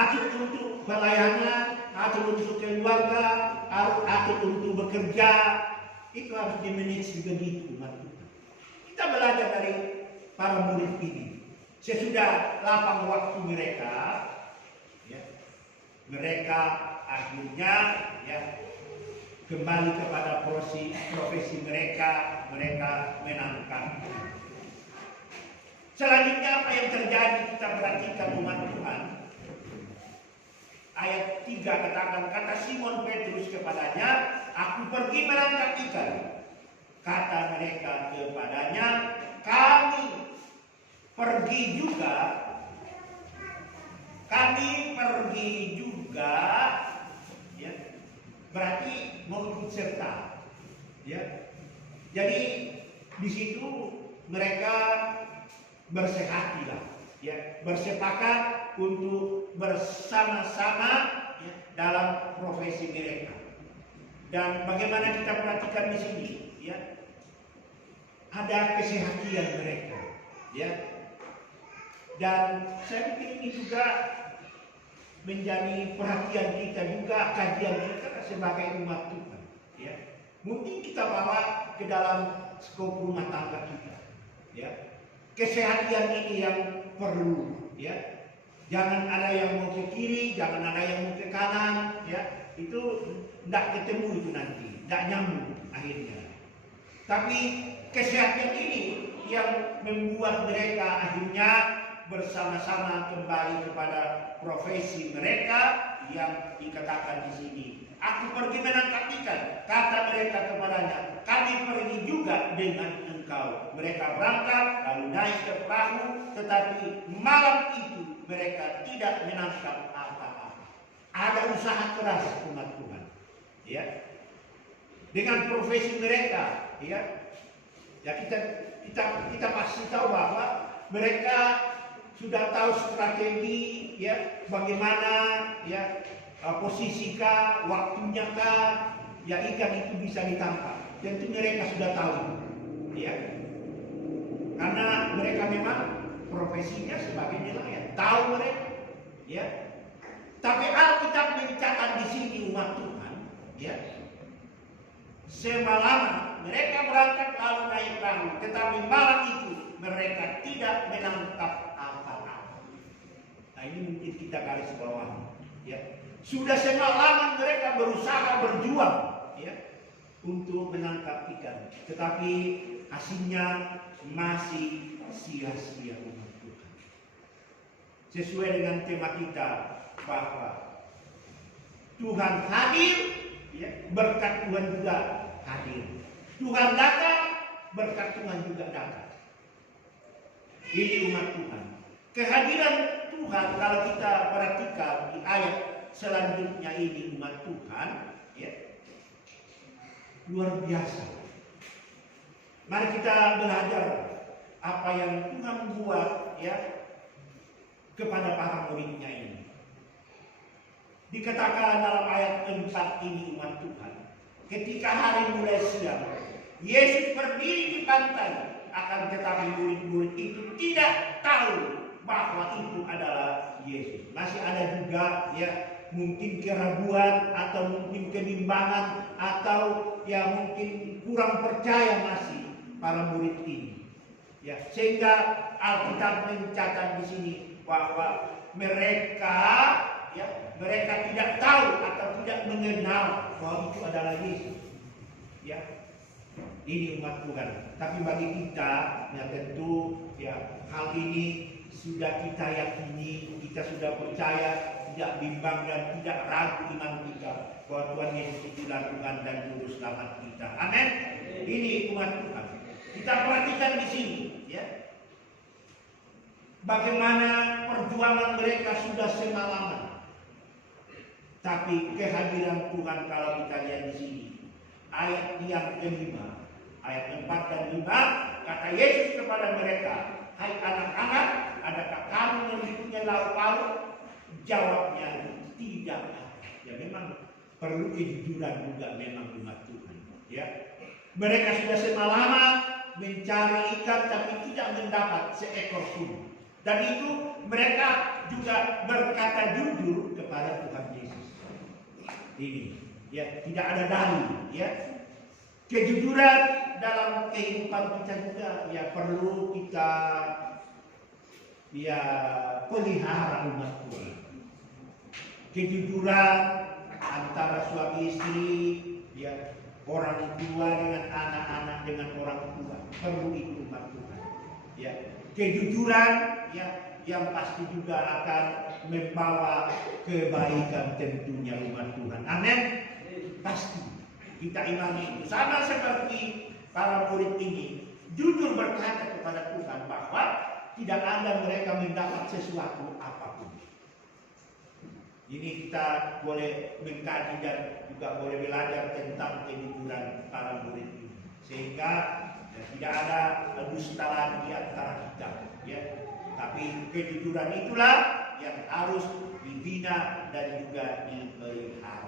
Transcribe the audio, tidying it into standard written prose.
atau untuk pelayanan, atau untuk keluarga, atau untuk bekerja. Itu harus dimanage begitu, umat Tuhan. Kita belajar dari para murid ini. Sesudah lapang waktu mereka, ya, mereka akhirnya ya, kembali kepada profesi mereka menangkap. Selanjutnya apa yang terjadi kita perhatikan umat Tuhan. Ayat 3 katakan, kata Simon Petrus kepadanya, aku pergi menangkap ikan. Kata mereka kepadanya, kami pergi juga. Ya, berarti mau ikut serta. Ya. Jadi di situ mereka bersehatilah, ya, bersepakat untuk bersama-sama ya, dalam profesi mereka. Dan bagaimana kita perhatikan di sini, ya, ada kesehatian mereka, ya. Dan saya pikir ini juga menjadi perhatian kita juga, kajian kita sebagai umat Tuhan, ya. Mungkin kita bawa ke dalam skop rumah tangga kita, ya. Kesehatan ini yang perlu, ya. Jangan ada yang mau ke kiri, jangan ada yang mau ke kanan, ya. Itu tidak ketemu itu nanti, tidak nyambung akhirnya. Tapi kesehatan ini yang membuat mereka akhirnya bersama-sama kembali kepada profesi mereka yang dikatakan di sini. Aku pergi menangkap ikan, kata mereka kepadanya, kami pergi juga dengan engkau. Mereka berangkat lalu naik ke perahu, tetapi malam itu mereka tidak menangkap apa-apa. Ada usaha keras umat Tuhan, ya. Dengan profesi mereka, ya. Ya kita pasti tahu bahwa mereka sudah tahu strategi, ya, bagaimana, ya, posisikah, waktunya kah, ya, ikan itu bisa ditangkap. Tentu mereka sudah tahu, ya, karena mereka memang profesinya sebagai nelayan, tahu mereka, ya. Tapi Alkitab mencatat di sini umat Tuhan, ya, semalam mereka berangkat lalu naik perahu, tetapi malam itu mereka tidak menangkap apa-apa. Nah, ini mungkin kita garis bawah, ya. Sudah semalaman mereka berusaha berjuang, ya, untuk menangkap ikan, tetapi hasilnya masih sia-sia umat Tuhan. Sesuai dengan tema kita bahwa Tuhan hadir, ya, berkat Tuhan juga hadir. Tuhan datang, berkat Tuhan juga datang. Ini umat Tuhan. Kehadiran Tuhan kalau kita perhatikan di ayat selanjutnya ini umat Tuhan, ya, luar biasa. Mari kita belajar apa yang Tuhan buat, ya, kepada para muridnya ini. Dikatakan dalam ayat 4 ini umat Tuhan, ketika hari mulai siang, Yesus berdiri di pantai, akan tetapi murid-murid itu tidak tahu bahwa itu adalah Yesus. Masih ada juga, ya, mungkin keraguan atau mungkin kebimbangan atau ya mungkin kurang percaya masih para murid ini. Ya, sehingga Alkitab mencatat di sini bahwa mereka, ya, mereka tidak tahu atau tidak mengenal bahwa itu adalah Yesus. Ya, ini umat Tuhan. Tapi bagi kita, ya, tentu, ya, hal ini sudah kita yakini, kita sudah percaya, tidak bimbang dan tidak ragu iman kita bahwa Tuhan Yesus itulah Tuhan dan Juru Selamat kita. Amin. Ini umat Tuhan. Kita perhatikan di sini, ya, bagaimana perjuangan mereka sudah semalaman. Tapi kehadiran Tuhan kalau kita lihat di sini, ayat yang kelima, ayat 4 dan 5, kata Yesus kepada mereka, hai anak-anak, adakah kamu mempunyai lauk pauk? Jawabnya, tidak ada. Ya, memang perlu kejujuran juga memang umat Tuhan, ya. Mereka sudah semalaman mencari ikan tapi tidak mendapat seekor pun. Dan itu mereka juga berkata jujur kepada Tuhan Yesus. Ini, ya, tidak ada dalil, ya. Kejujuran dalam kehidupan kita juga, ya, perlu kita, ya, pelihara umat Tuhan. Kejujuran antara suami istri, ya, orang tua dengan anak-anak dengan orang tua, perlu itu umat Tuhan. Ya, kejujuran, ya, yang pasti juga akan membawa kebaikan tentunya umat Tuhan. Amin. Pasti kita imani itu. Sama seperti para murid ini jujur berkata kepada Tuhan bahwa tidak ada mereka mendapat sesuatu apapun. Ini kita boleh mengkaji dan juga boleh belajar tentang kejujuran para murid ini, sehingga ya, tidak ada dusta lagi di antara kita, ya. Tapi kejujuran itulah yang harus dibina dan juga dipelihara.